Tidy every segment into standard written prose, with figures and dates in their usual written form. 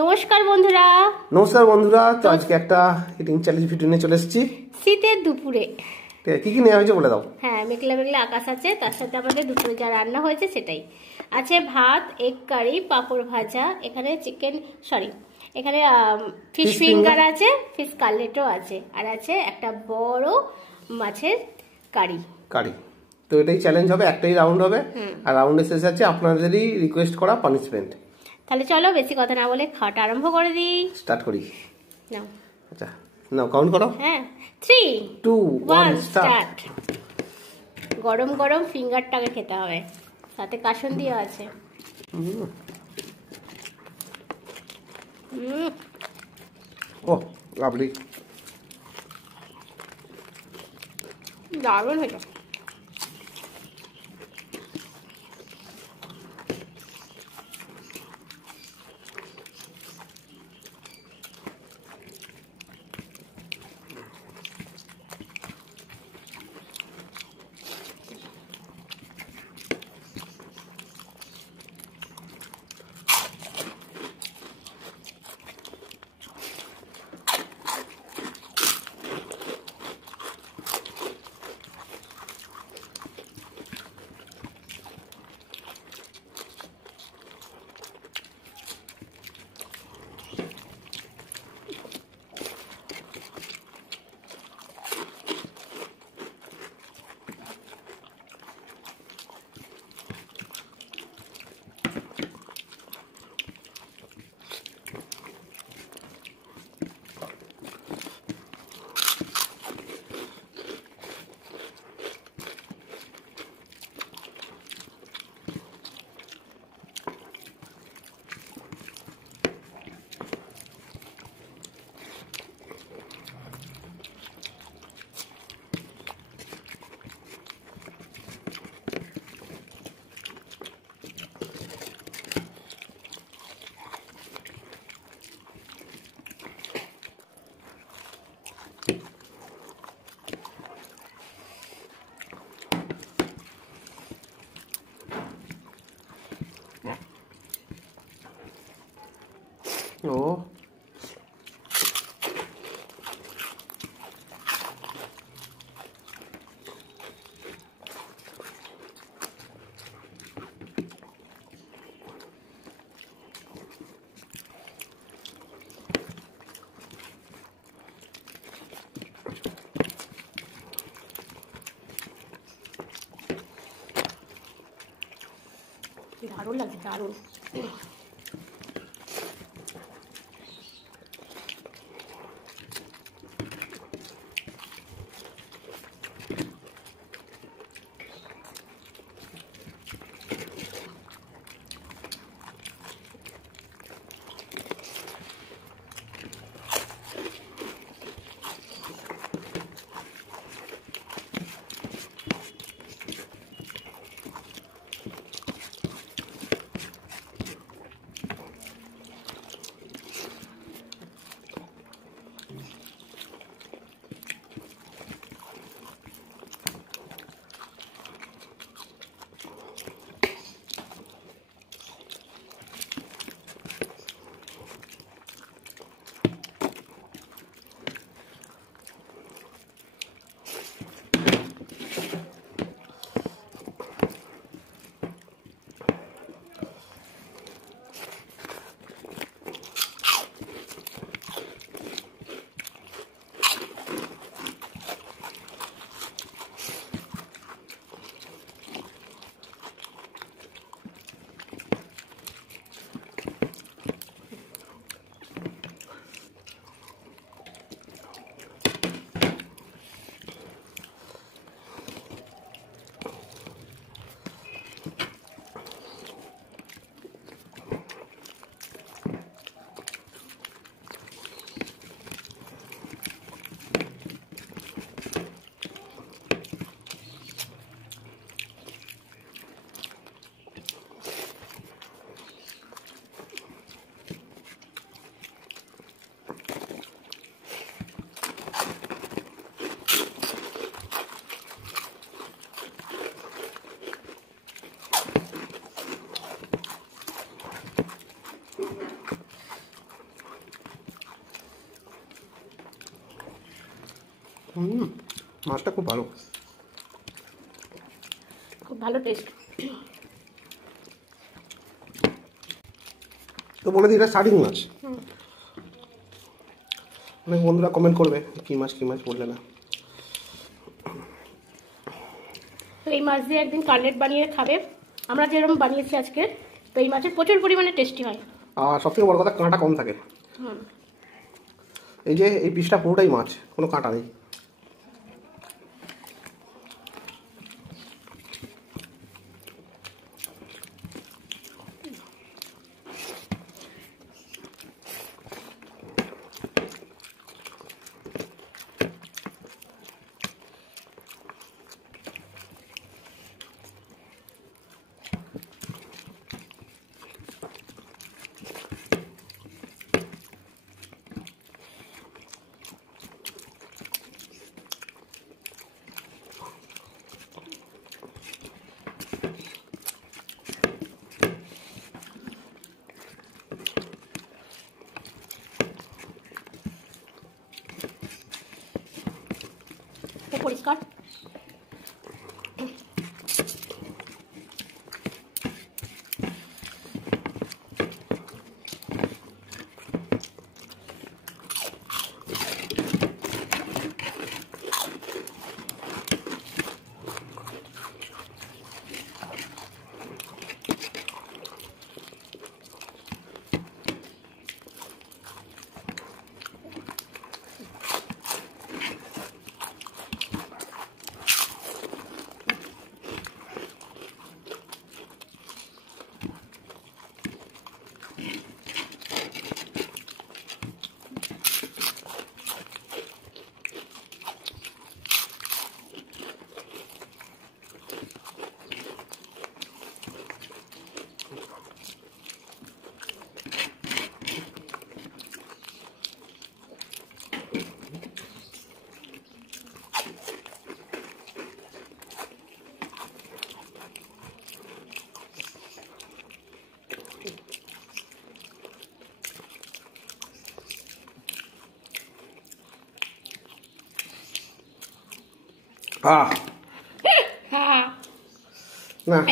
নমস্কার বন্ধুরা। তো আজকে একটা ইটিং চ্যালেঞ্জ ভিডিও নিয়ে চলে এসেছি শীতের দুপুরে। কি কি নেওয়া হয়েছে বলে দাও। হ্যাঁ, মেঘলা মেঘলা আকাশ আছে, তার সাথে আমাদের দুপুরে যা রান্না হয়েছে সেটাই আছে। ভাত, এগ কারি, পাঁপড় ভাজা, এখানে এখানে ফিশ ফিঙ্গার আছে, ফিশ কাটলেটও আছে, আর আছে একটা বড় মাছের কারি। তো এটাই চ্যালেঞ্জ হবে, একটাই রাউন্ড হবে, আর রাউন্ডের শেষে আছে আপনাদেরই রিকোয়েস্ট করা পানিশমেন্ট। তাহলে চলো বেশি কথা না বলে খাওয়াটা আরম্ভ করে দিই। স্টার্ট করি। নাও আচ্ছা, নাও কাউন্ট করো। হ্যাঁ, 3 2 1 স্টার্ট। গরম গরম ফিঙ্গারটাকে খেতে হবে, সাথে কাসুন্দি আছে। ও লাভলি, দারুণ হয়েছে। ও দারুণ লাগছে, দারুণ। মাছটা খুব ভালো, খুব ভালো টেস্ট। তো বলে দিই এটা স্টার্টিং মাছ। অনেক বন্ধুরা কমেন্ট করবে কি মাছ বললে না। তো এই মাছ দিয়ে একদিন কাটলেট বানিয়ে খাবে, আমরা যেরকম বানিয়েছি আজকে। তো এই মাছের প্রচুর পরিমাণে টেস্টি হয়, আর সবথেকে বড় কথা কাঁটা কম থাকে। এই যে এই পিসটা পুরোটাই মাছ, কোনো কাঁটা নেই। পরিষ্কার।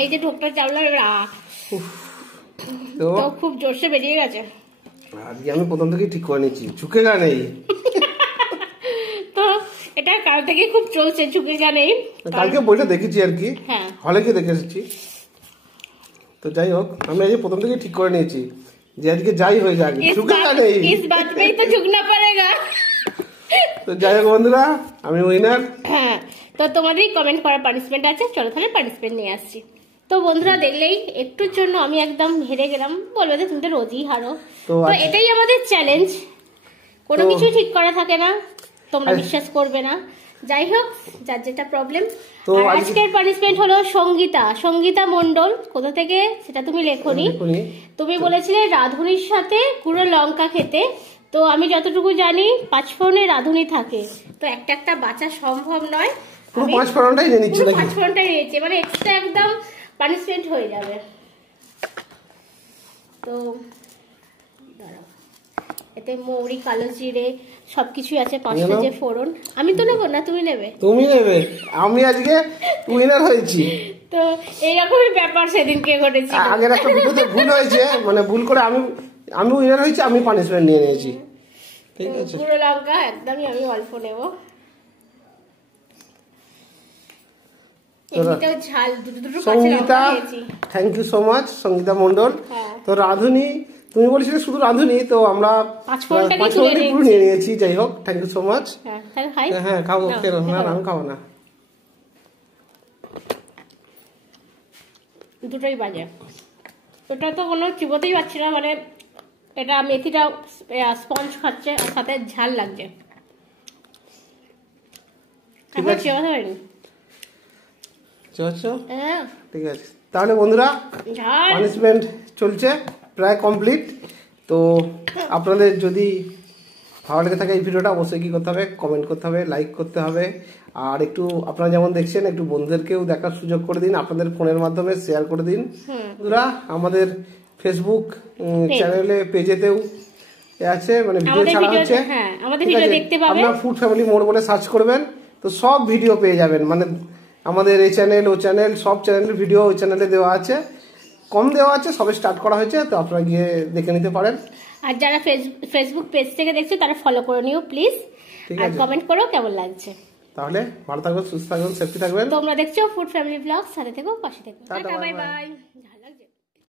এই যে ঢোকটা চাউলের তো খুব জোরসে বেরিয়ে গেছে। আজকে আমি প্রথম থেকেই ঠিক করে নিচ্ছি, ঝুঁকেগা নেই। তো এটা কাল থেকে খুব চলছে, ঝুঁকেগা নেই। কালকে বইটা দেখেছি আর কি, হলে গিয়ে দেখে এসেছি। তো যাই হোক, আমি আজকে প্রথম থেকেই ঠিক করে নিয়েছি যে আজকে যাই হয়ে যাক, ঝুঁকেগা নেই। ইস বাত পে তো ঝুঁকনা পড়েগা। তো যাই হোক বন্ধুরা, আমি উইনার। হ্যাঁ, তো তোমাদেরই কমেন্ট করার পানিশমেন্ট আছে, চলো তাহলে পানিশমেন্ট নিয়ে আসছি। তো বন্ধুরা দেখলেই একটুর জন্য আমি একদম হেরে গেলাম, বলবে যে তুমি তো রোজই হারো। তো এটাই আমাদের চ্যালেঞ্জ, কোনো কিছু ঠিক করা থাকে না, তোমরা বিশ্বাস করবে না। যাই হোক, যার যেটা প্রবলেম। আজকের পানিশমেন্ট হলো সঙ্গীতা মণ্ডল। কোথা থেকে সেটা তুমি লেখনি, তুমি বলেছিলে রাঁধুনির সাথে গুঁড়ো লঙ্কা খেতে। তো আমি যতটুকু জানি 5 ফোড়নে রাঁধুনি থাকে, তো একটা বাঁচা সম্ভব নয়। পুরো 5 ফোড়নটাই নিয়ে নিচ্ছি, 5 ফোড়নটাই নিয়েছি, মানে এক্সট্রা একদম পানিশমেন্ট হয়ে যাবে। তো দাঁড়াও, এতে মৌরি, কালো জিরে সবকিছুই আছে, 5টা যে ফোড়ন। আমি তো নেবো না, তুমি নেবে? তুমি নেবে, আমি আজকে উইনার হয়েছি। তো এইরকমই ব্যাপার সেদিনকে ঘটেছে। আগের একটা ভিডিওতে ভুল হয়েছে, মানে ভুল করে আমি উইনার হয়েছি, আমি পানিশমেন্ট নিয়ে নিয়েছি। ঠিক আছে, গুঁড়ো লঙ্কা একদমই আমি অল্প নেব। Sangeeta, thank you so much Sangeeta Mondal. তো রাঁধুনি তুমি বলেছিলে শুধু রাঁধুনি, তো আমরা 5 ফোড়ন পুরো নিয়ে নিয়েছি। যাই হোক, থ্যাংক ইউ সো মাচ। হ্যাঁ খাবো, কেন না, আমি খাবো না, দুটোই বাজে। ওটা তো কোনো চিবোতেই পারছি না, মানে এটা মেথিটা স্পঞ্জ খাচ্ছে, সাথে ঝাল লাগছে। ঠিক আছে, তাহলে বন্ধুরা পানিশমেন্ট চলছে, প্রায় কমপ্লিট। তো আপনাদের যদি ভালো লেগে থাকে এই ভিডিওটা, অবশ্যই কি করতে হবে, কমেন্ট করতে হবে, লাইক করতে হবে। আর একটু আপনারা যেমন দেখছেন, একটু বন্ধুদেরকেও দেখার সুযোগ করে দিন, আপনাদের ফোনের মাধ্যমে শেয়ার করে দিন। বন্ধুরা আমাদের ফেসবুক চ্যানেলে, পেজেতেও আছে, মানে ভিডিও ছাড়া হচ্ছে, আমাদের ভিডিও দেখতে পাবেন। আপনারা ফুড ফ্যামিলি মোড় বলে সার্চ করবেন। তো সব ভিডিও পেয়ে যাবেন, মানে আমাদের এই চ্যানেল ও চ্যানেল সব চ্যানেলের ভিডিও ওই চ্যানেলে দেওয়া আছে, কম দেওয়া আছে, সবে স্টার্ট করা হয়েছে, তো আপনারা গিয়ে দেখে নিতে পারেন। আর যারা ফেসবুক পেজ থেকে দেখছো তারা ফলো করে নিও প্লিজ, আর কমেন্ট করো কেমন লাগছে। তাহলে ভালো থাকবেন, সুস্থ থাকবেন, সেফটি থাকবেন। তোমরা দেখছো ফুড ফ্যামিলি ব্লগ, সাথে থেকো, পাশে থেকো, টাটা বাই বাই।